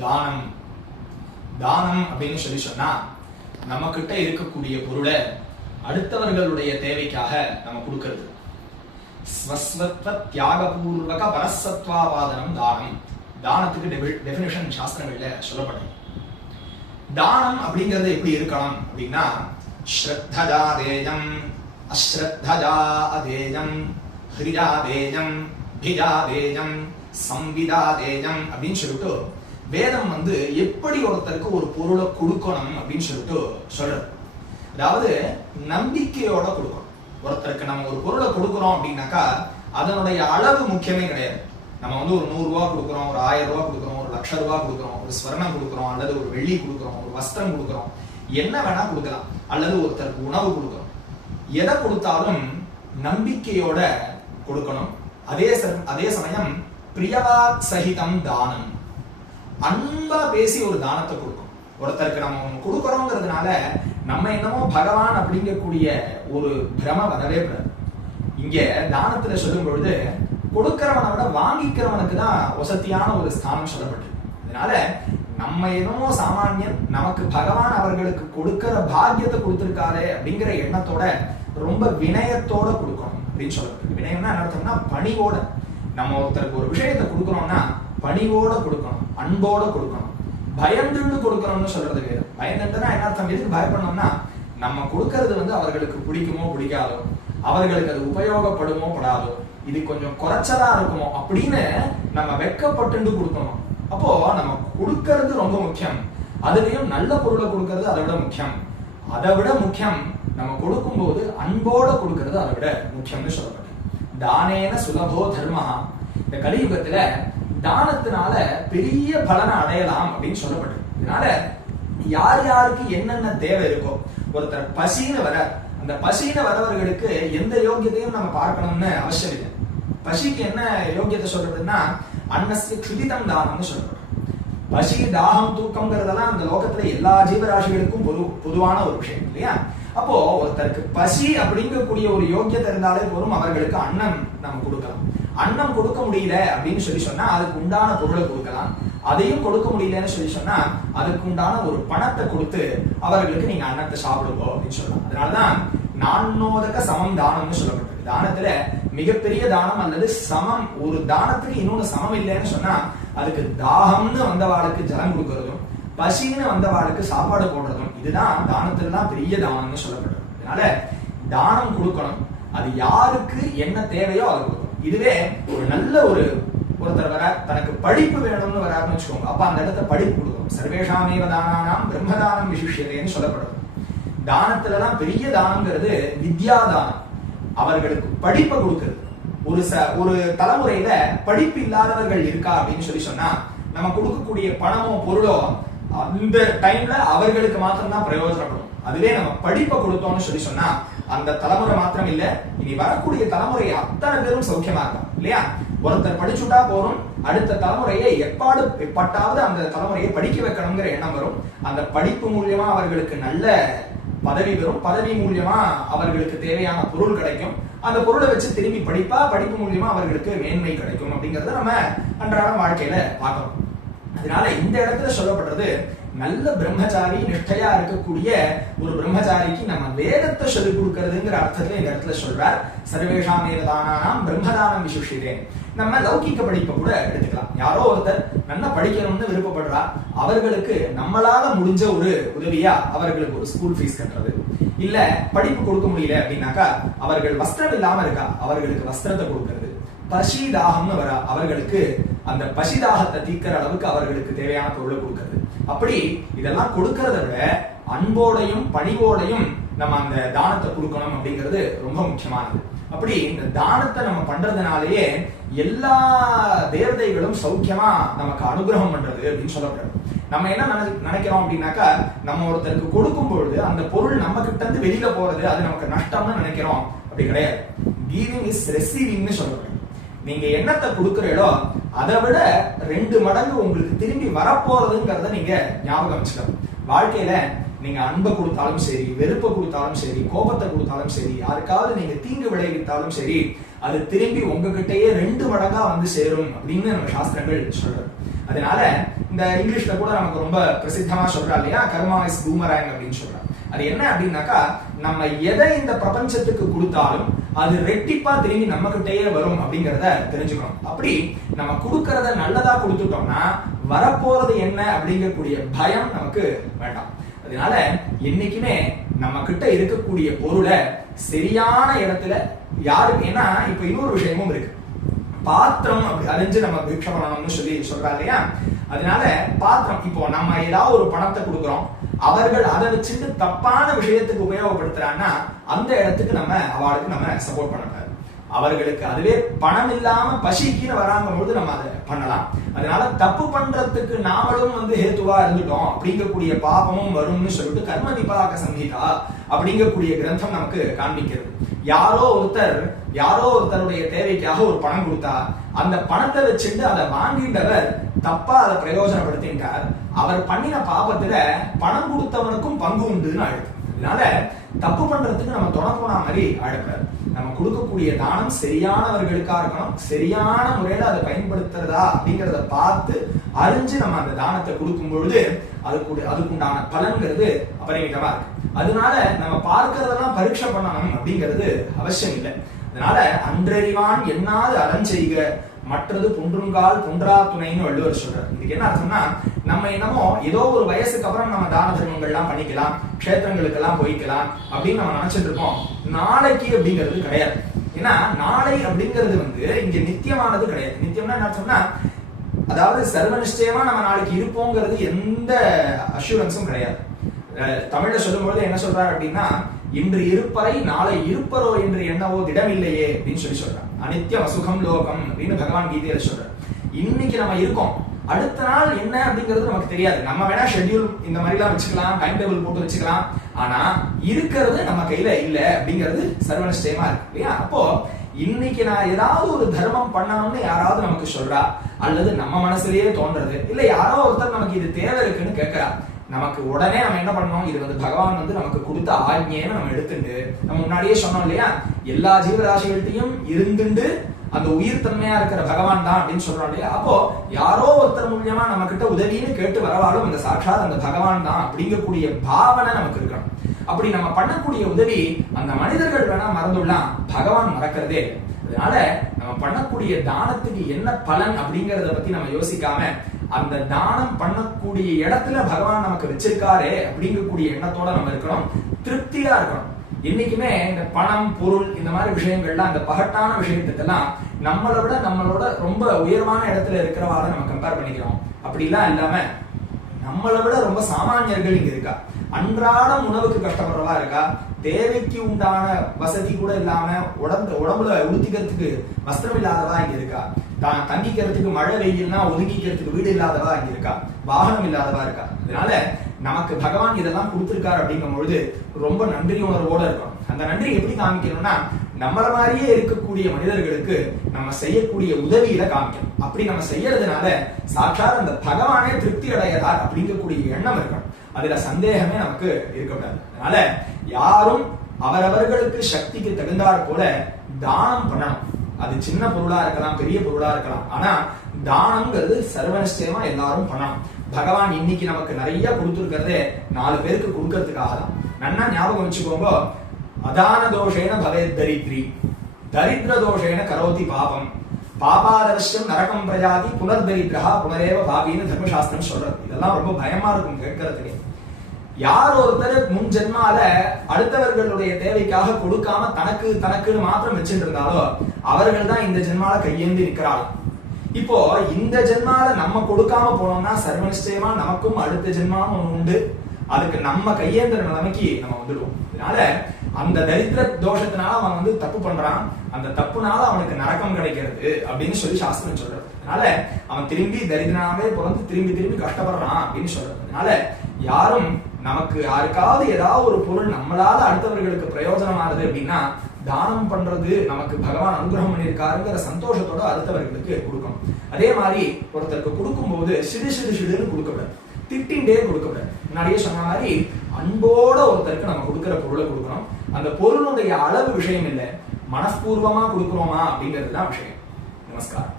தானம். தானம் அப்படின்னு சொன்னா நம்ம கிட்ட இருக்கக்கூடிய பொருளை அடுத்தவர்களுடைய தேவைக்காக நம்ம கொடுக்கிறது. ஸ்வஸ்வத்வ தியாகபூர்வக பரசத்வாபாதனம் தானம். தானத்துக்கு டெஃபினிஷன் சாஸ்திரங்கள்ல சொல்லப்படுது. தானம் அப்படிங்கிறது எப்படி இருக்கலாம் அப்படின்னா, ஸ்ரத்தஜா தேயம் அஸ்ரத்தஜா அதேயம் ஹிரியா தேயம் பிஜா தேயம் சம்விதா தேயம் அப்படின்னு சொல்லிட்டு வேதம் எப்படி ஒருத்தருக்கு ஒரு பொருளை கொடுக்கணும் அப்படின்னு சொல்லிட்டு சொல்றது. அதாவது நம்பிக்கையோட கொடுக்கணும். ஒருத்தருக்கு நம்ம ஒரு பொருளை கொடுக்குறோம் அப்படின்னாக்கா அதனுடைய அளவு முக்கியமே கிடையாது. நம்ம ஒரு 100 ரூபா கொடுக்குறோம், ஒரு 1000 ரூபா கொடுக்குறோம், ஒரு 1,00,000 ரூபா கொடுக்குறோம், ஒரு ஸ்வர்ணம் கொடுக்குறோம், அல்லது ஒரு வெள்ளி கொடுக்குறோம், ஒரு வஸ்திரம் கொடுக்குறோம், என்ன வேணா கொடுக்கலாம், அல்லது ஒருத்தருக்கு உணவு கொடுக்குறோம். எதை கொடுத்தாலும் நம்பிக்கையோட கொடுக்கணும். அதே சமயம் பிரியவாத் சகிதம் தானம், அன்பா பேசி ஒரு தானத்தை கொடுக்கணும். ஒருத்தருக்கு நம்ம கொடுக்கறோங்கிறதுனால நம்ம என்னமோ பகவான் அப்படிங்கக்கூடிய ஒரு பிரம வரவே கூடாது. இங்க தானத்துல சொல்லும் பொழுது கொடுக்கிறவனை விட வாங்கிக்கிறவனுக்கு தான் வசதியான ஒரு ஸ்தானம் சொல்லப்பட்டிருக்கு. அதனால நம்ம என்னமோ சாமானியன், நமக்கு பகவான் அவர்களுக்கு கொடுக்கிற பாக்கியத்தை கொடுத்திருக்காரு அப்படிங்கிற எண்ணத்தோட ரொம்ப வினயத்தோட கொடுக்கணும் அப்படின்னு சொல்லப்பட்டிருக்கு. வினயம்னா என்ன அர்த்தம்னா பணிவோட. நம்ம ஒருத்தருக்கு ஒரு விஷயத்தை கொடுக்கறோம்னா பணிவோட கொடுக்கணும், அன்போட கொடுக்கணும். பயந்துண்டு கொடுக்கணும்னு சொல்றது வேறு. பயந்துட்டுனா என்ன அர்த்தம்? எதுக்கு பயப்படணும்னா நம்ம கொடுக்கறது அவர்களுக்கு பிடிக்குமோ பிடிக்காதோ, அவர்களுக்கு அது உபயோகப்படுமோ படாதோ, இது கொஞ்சம் குறைச்சலா இருக்குமோ அப்படின்னு நம்ம வெட்கப்பட்டு கொடுக்கணும். அப்போ நம்ம கொடுக்கறது ரொம்ப முக்கியம். அதுலயும் நல்ல பொருளை கொடுக்கறது அதை விட முக்கியம். அதை விட முக்கியம் நம்ம கொடுக்கும் போது அன்போட கொடுக்கறது அதை விட முக்கியம்னு சொல்லப்பட்டது. தானேன சுலபோ தர்மஹ. இந்த கலியுகத்துல தானத்தினால பெரிய பலனை அடையலாம் அப்படின்னு சொல்லப்பட்டது. இதனால யார் யாருக்கு என்னென்ன தேவை இருக்கோ, ஒருத்தர் பசின்னு வர, அந்த பசின்னு வரவர்களுக்கு எந்த யோகியத்தையும் நம்ம பார்க்கணும்னு அவசியம் இல்லை. பசிக்கு என்ன யோகியத்தை சொல்றதுன்னா அன்னஸ்ய க்ஷுதிதம் தானம்னு சொல்லப்படும். பசி தாகம் தூக்கம்ங்கிறதெல்லாம் அந்த லோகத்துல எல்லா ஜீவராசிகளுக்கும் பொதுவான ஒரு விஷயம் இல்லையா? அப்போ ஒருத்தருக்கு பசி அப்படிங்கக்கூடிய ஒரு யோகியத்தை இருந்தாலே போதும், அவர்களுக்கு அன்னம் நம்ம கொடுக்கலாம். அன்னம் கொடுக்க முடியல அப்படின்னு சொன்னா அதுக்கு உண்டான பொருளை கொடுக்கலாம். அதையும் கொடுக்க முடியலன்னு சொன்னா அதுக்கு உண்டான ஒரு பணத்தை கொடுத்து அவர்களுக்கு நீங்க அன்னத்தை சாப்பிடுவோம் அப்படின்னு சொல்லலாம். அதனாலதான் நான்னோதக சமம் தானம்னு சொல்லப்பட்டிருக்கு. தானத்துல மிகப்பெரிய தானம் அல்லது சமம், ஒரு தானத்துக்கு இன்னொன்னு சமம் இல்லைன்னு சொன்னா அதுக்கு தாகம்னு வந்தவாளுக்கு ஜலம் கொடுக்கறதும், பசின்னு வந்தவாளுக்கு சாப்பாடு போடுறதும், இதுதான் தானத்துல தான் பெரிய தானம்னு சொல்லப்பட்டது. அதனால தானம் கொடுக்கணும். அது யாருக்கு என்ன தேவையோ அதை கொடுக்கணும். இதுவே ஒரு நல்ல ஒருத்தர் வர, தனக்கு படிப்பு வேணும்னு வராருன்னு வச்சுக்கோங்க, அப்ப அந்த இடத்த படிப்பு கொடுக்கணும். சர்வேஷாமேவ தானானாம் பிரம்மதானம் விசிஷ்யதேன்னு சொல்லப்படுது. தானத்துலதான் பெரிய தானம்ங்கிறது வித்யாதானம், அவர்களுக்கு படிப்பை கொடுக்கிறது. ஒரு தலைமுறையில படிப்பு இல்லாதவர்கள் இருக்கா அப்படின்னு சொன்னா நம்ம கொடுக்கக்கூடிய பணமோ பொருளோ அந்த டைம்ல அவர்களுக்கு மாத்திரம் தான் பிரயோஜனப்படும். அதுவே நம்ம படிப்பை கொடுத்தோம்னு சொன்னா அந்த தலைமுறை மாத்திரம் இல்ல, இனி வரக்கூடிய தலைமுறை அத்தனை பேரும் சௌக்கியமா இருக்கும் இல்லையா? ஒருத்தர் படிச்சுட்டா போறோம், அடுத்த தலைமுறையை எப்பாவது அந்த தலைமுறையை படிக்க வைக்கணுங்கிற எண்ணம் வரும். அந்த படிப்பு மூலியமா அவர்களுக்கு நல்ல பதவி வரும். பதவி மூலியமா அவர்களுக்கு தேவையான பொருள் கிடைக்கும். அந்த பொருளை வச்சு திரும்பி படிப்பு மூலியமா அவர்களுக்கு மேன்மை கிடைக்கும் அப்படிங்கறத நம்ம அன்றாட வாழ்க்கையில பார்க்கணும். அதனால இந்த இடத்துல சொல்லப்படுறது நல்ல பிரம்மச்சாரி, நிஷ்டையா இருக்கக்கூடிய ஒரு பிரம்மச்சாரிக்கு நம்ம வேதத்தை சொல்லிக் கொடுக்கறதுங்கிற அர்த்தத்துல இந்த இடத்துல சொல்றார். சர்வேஷாமேவ தானானாம் பிரம்மதானம் விசிஷ்யதே. நம்ம லௌகிக்க படிப்பை கூட எடுத்துக்கலாம். யாரோ ஒருத்தர் நல்லா படிக்கணும்னு விருப்பப்படுறா, அவர்களுக்கு நம்மளால முடிஞ்ச ஒரு உதவியா அவர்களுக்கு ஒரு ஸ்கூல் ஃபீஸ் கட்டுறது, இல்ல படிப்பு கொடுக்க முடியல அப்படின்னாக்கா அவர்கள் வஸ்திரம் இல்லாம இருக்கா, அவர்களுக்கு வஸ்திரத்தை கொடுக்கறது, பசி தாகம்னு வர அவர்களுக்கு அந்த பசி தாகத்தை தீர்க்கிற அளவுக்கு அவர்களுக்கு தேவையான பொருளை கொடுக்கறது. அப்படி இதெல்லாம் கொடுக்கறத விட அன்போடையும் பணிவோடையும் நம்ம அந்த தானத்தை கொடுக்கணும் அப்படிங்கிறது ரொம்ப முக்கியமானது. அப்படி இந்த தானத்தை நம்ம பண்றதுனாலேயே எல்லா தேவதைகளும் சௌக்கியமா நமக்கு அனுகிரகம் பண்றது அப்படின்னு சொல்லப்படுது. நம்ம என்ன நினைக்கிறோம் அப்படின்னாக்கா, நம்ம ஒருத்தருக்கு கொடுக்கும் பொழுது அந்த பொருள் நம்ம கிட்ட இருந்து வெளியில போறது அது நமக்கு நஷ்டம்னு நினைக்கிறோம். அப்படி கிடையாது. கிவிங் இஸ் ரிசீவிங்னு சொல்லப்படுது. நீங்க என்னத்தை கொடுக்குறீங்களோ அதை விட 2 மடங்கு உங்களுக்கு திரும்பி வரப்போறதுங்கிறத நீங்க ஞாபகம் வச்சுக்கணும். வாழ்க்கையில நீங்க அன்பை கொடுத்தாலும் சரி, வெறுப்பை கொடுத்தாலும் சரி, கோபத்தை கொடுத்தாலும் சரி, யாருக்காவது நீங்க தீங்கு விளைவித்தாலும் சரி, அது திரும்பி உங்ககிட்டயே 2 மடங்கா வந்து சேரும் அப்படின்னு நம்ம சாஸ்திரங்கள் சொல்றது. அதனால இந்த இங்கிலீஷ்ல கூட நமக்கு ரொம்ப பிரசித்தமா சொல்றா இல்லையா, கர்மா இஸ் பூமராங் அப்படின்னு சொல்றா. அது என்ன அப்படின்னாக்கா, நம்ம எதை இந்த பிரபஞ்சத்துக்கு கொடுத்தாலும் அது ரெட்டிப்பா திரும்பி நம்ம கிட்டயே வரும் அப்படிங்கறத தெரிஞ்சுக்கணும். அப்படி நம்ம கொடுக்கறத நல்லதா கொடுத்துட்டோம்னா வரப்போறது என்ன அப்படிங்கக்கூடிய பயம் நமக்கு வேண்டாம். அதனால என்னைக்குமே நம்ம கிட்ட இருக்கக்கூடிய பொருளை சரியான இடத்துல யாருக்கு, ஏன்னா இப்ப இன்னொரு விஷயமும் இருக்கு, பாத்திரம் அப்படி அறிஞ்சு நம்ம பிக்ஷ பண்ணணும்னு சொல்லி சொல்றா இல்லையா. அதனால பாத்திரம், இப்போ நம்ம ஏதாவது ஒரு பணத்தை கொடுக்குறோம், அவர்கள் அதை வச்சுட்டு தப்பான விஷயத்துக்கு உபயோகப்படுத்துறாங்கன்னா அந்த இடத்துக்கு நம்ம அவளுக்கு நம்ம சப்போர்ட் பண்ணக்கூடாது. அவர்களுக்கு அதுவே பணம் இல்லாம பசிக்குன்னு வராங்க பொழுது நம்ம அதை பண்ணலாம். அதனால தப்பு பண்றதுக்கு நாமளும் ஹேத்துவா இருந்துட்டோம் அப்படிங்கக்கூடிய பாபமும் வரும்னு சொல்லிட்டு கர்ம விபாக சங்கீதா அப்படிங்கக்கூடிய கிரந்தம் நமக்கு காண்பிக்கிறது. யாரோ ஒருத்தருடைய தேவைக்காக ஒரு பணம் கொடுத்தா அந்த பணத்தை வச்சுட்டு அதை வாங்கிட்டவர் தப்பா அதை பிரயோஜனப்படுத்திட்டார். அவர் பண்ணின பாபத்துல பணம் கொடுத்தவனுக்கும் பங்கு உண்டுன்னு ஆயிடுது. அதனால தப்பு பண்றதுக்கு நம்ம துணை போன மாதிரி ஆயிடக்கூடாது. நம்ம கொடுக்கக்கூடிய தானம் சரியானவர்களுக்கா இருக்கணும், சரியான முறையில அதை பயன்படுத்துறதா அப்படிங்கறத பார்த்து அறிஞ்சு நம்ம அந்த தானத்தை கொடுக்கும் பொழுது அதுக்குண்டான பலன்கிறது அபரிமிதமா இருக்கு. அதனால நம்ம பார்க்கறதெல்லாம் பரீட்சை பண்ணணும் அப்படிங்கிறது அவசியம் இல்லை. அதனால அன்றறிவான் என்னாது அறஞ்செய்க மற்றது பொன்றுங்கால் பொன்றா துணைன்னு வள்ளுவர் சொல்றாரு. இதுக்கு என்ன அர்த்தம்னா, நம்ம என்னமோ ஏதோ ஒரு வயசுக்கு அப்புறம் நம்ம தான தர்மங்கள் எல்லாம் பண்ணிக்கலாம், க்ஷேத்திரங்களுக்கு எல்லாம் போய்க்கலாம் அப்படின்னு நம்ம நினைச்சிட்டு இருக்கோம். நாளைக்கு அப்படிங்கிறது கிடையாது. ஏன்னா நாளை அப்படிங்கிறது இங்க நித்தியமானது கிடையாது. நித்தியம்னா என்ன அர்த்தம்னா, அதாவது சர்வ நிச்சயமா நம்ம நாளைக்கு இருப்போங்கிறது எந்த அஷூரன்ஸும் கிடையாது. தமிழ்ல சொல்லும்போது என்ன சொல்றாரு அப்படின்னா, இன்று இருப்பறை நாளை இருப்பரோ என்று எண்ணவோ திடமில்லையே அப்படின்னு சொல்றாங்க. அனித்யம் அசுகம் லோகம் அப்படின்னு பகவான் கீதையில சொல்றாரு. இன்னைக்கு நம்ம இருக்கோம், அடுத்த நாள் என்ன அப்படிங்கிறது நமக்கு தெரியாது. நம்ம வேணா ஷெட்யூல் இந்த மாதிரி எல்லாம் வச்சுக்கலாம், டைம் டேபிள் போட்டு வச்சுக்கலாம், ஆனா இருக்கிறது நம்ம கையில இல்ல அப்படிங்கிறது சர்வநிச்சயமா இருக்கு இல்லையா. அப்போ இன்னைக்கு நான் ஏதாவது ஒரு தர்மம் பண்ணணும்னு யாராவது நமக்கு சொல்றா, அல்லது நம்ம மனசுலயே தோன்றது, இல்ல யாரோ ஒருத்தர் நமக்கு இது தேவை இருக்குன்னு கேட்கிறா, நமக்கு உடனே நம்ம என்ன பண்ணணும், இது பகவான் நமக்கு கொடுத்த ஆజ్ఞேன்னு நம்ம எடுத்துட்டு, நம்ம முன்னாடியே சொன்னோம் இல்லையா, எல்லா ஜீவராசிகள்கிட்டையும் இருந்துட்டு அந்த உயிர் தன்மையா இருக்கிற பகவான் தான் அப்படின்னு சொல்றோம் இல்லையா. அப்போ யாரோ ஒருத்தர் மூலியமா நம்ம கிட்ட உதவின்னு கேட்டு வரவாலும் அந்த சாட்சாத் அந்த பகவான் தான் அப்படிங்கக்கூடிய பாவனை நமக்கு இருக்கணும். அப்படி நம்ம பண்ணக்கூடிய உதவி அந்த மனிதர்கள் வேணா மறந்துடலாம், பகவான் மறக்கிறதே. அதனால நம்ம பண்ணக்கூடிய தானத்துக்கு என்ன பலன் அப்படிங்கறத பத்தி நம்ம யோசிக்காம அந்த தானம் பண்ணக்கூடிய இடத்துல பகவான் நமக்கு வச்சிருக்காரே அப்படிங்கக்கூடிய எண்ணத்தோட நம்ம இருக்கணும், திருப்தியா இருக்கணும். என்னைக்குமே இந்த பணம் பொருள் இந்த மாதிரி விஷயங்கள்லாம், அந்த பகட்டான விஷயத்துக்கெல்லாம் நம்மளோட ரொம்ப உயர்வான இடத்துல இருக்கிறவாளை நம்ம கம்பேர் பண்ணிக்கிறோம். அப்படிலாம் இல்லாம நம்மளை விட ரொம்ப சாமானியர்கள் இங்க இருக்கா, அன்றாடம் உணவுக்கு கஷ்டப்படுறவா இருக்கா, தேவைக்கு உண்டான வசதி கூட இல்லாம உடம்புல உடுத்திக்கிறதுக்கு வஸ்திரம் இல்லாதவா இங்க இருக்கா, தங்கிக்கிறதுக்கு மழை வெயில்னா ஒதுங்கிக்கிறதுக்கு வீடு இல்லாதவா இங்க இருக்கா, வாகனம் இல்லாதவா இருக்கா. அதனால நமக்கு பகவான் இதெல்லாம் கொடுத்திருக்காரு அப்படிங்கும் பொழுது ரொம்ப நன்றி உணர்வோட இருக்கணும். அந்த நன்றி எப்படி காமிக்கணும்னா, நம்மள மாதிரியே இருக்கக்கூடிய மனிதர்களுக்கு நம்ம செய்யக்கூடிய உதவியில காமிக்கணும். அப்படி நம்ம செய்யறதுனால சாட்சாத் அந்த பகவானே திருப்தி அடையறார் அப்படிங்கக்கூடிய எண்ணம் இருக்கணும். அதுல சந்தேகமே நமக்கு இருக்கக்கூடாது. அதனால யாரும் அவரவர்களுக்கு சக்திக்கு தகுந்தாற் போல தானம் பண்ணணும். அது சின்ன பொருளா இருக்கலாம், பெரிய பொருளா இருக்கலாம், ஆனா தானம்ங்கிறது சர்வநிச்சயமா எல்லாரும் பண்ணணும். பகவான் இன்னைக்கு நமக்கு நிறைய கொடுத்துருக்கிறதே 4 பேருக்கு கொடுக்கறதுக்காக தான். நன்னா ஞாபகம் வச்சுக்கோங்க, அதான தோஷேன பவேத் தரித்ரி, தரித்திர தோஷேன கரோதி பாபம், பாபாதர்ஷம் நரகம் பிரஜாதி புனர்தரித்ரஹா புனரேவ பாபின்னு தர்மசாஸ்திரம் சொல்றது. இதெல்லாம் ரொம்ப பயமா இருக்கும் கேட்கறதுக்கு. யார் ஒருத்தர் முன் ஜென்மால அடுத்தவர்களுடைய தேவைக்காக கொடுக்காம தனக்குன்னு மாத்திரம் வச்சுட்டு இருந்தாலோ அவர்கள் தான் இந்த ஜென்மால கையேந்தி நிற்கிறாள். இப்போ இந்த ஜென்மால நம்ம கொடுக்காம போனோம்னா சர்வ நிச்சயமா நமக்கும் அடுத்த ஜென்மாவும் ஒண்ணு உண்டு, அதுக்கு நம்ம கையேந்திர நிலைமைக்கு நம்ம வந்துடுவோம். அதனால அந்த தரித்திர தோஷத்தினால அவன் தப்பு பண்றான், அந்த தப்புனால அவனுக்கு நரகம் கிடைக்கிறது அப்படின்னு சொல்லி சாஸ்திரம் சொல்றது. அதனால அவன் திரும்பி தரித்திரனாவே பிறந்து திரும்பி கஷ்டப்படுறான் அப்படின்னு சொல்றது. அதனால யாரும் நமக்கு யாருக்காவது ஏதாவது ஒரு பொருள் நம்மளால அடுத்தவர்களுக்கு பிரயோஜனமானது அப்படின்னா தானம் பண்றது நமக்கு பகவான் அனுகிரகம் பண்ணியிருக்காருங்கிற சந்தோஷத்தோட அடுத்தவர்களுக்கு கொடுக்கணும். அதே மாதிரி ஒருத்தருக்கு கொடுக்கும் போது சிடுன்னு கொடுக்கக்கூடாது, திட்டின்டே கொடுக்கக்கூடாது. முன்னாடியே சொன்ன மாதிரி அன்போட ஒருத்தருக்கு நம்ம கொடுக்கிற பொருளை கொடுக்கணும். அந்த பொருளுடைய அளவு விஷயம் இல்லை, மனப்பூர்வமா கொடுக்கிறோமா அப்படிங்கிறது தான் விஷயம். நமஸ்காரம்.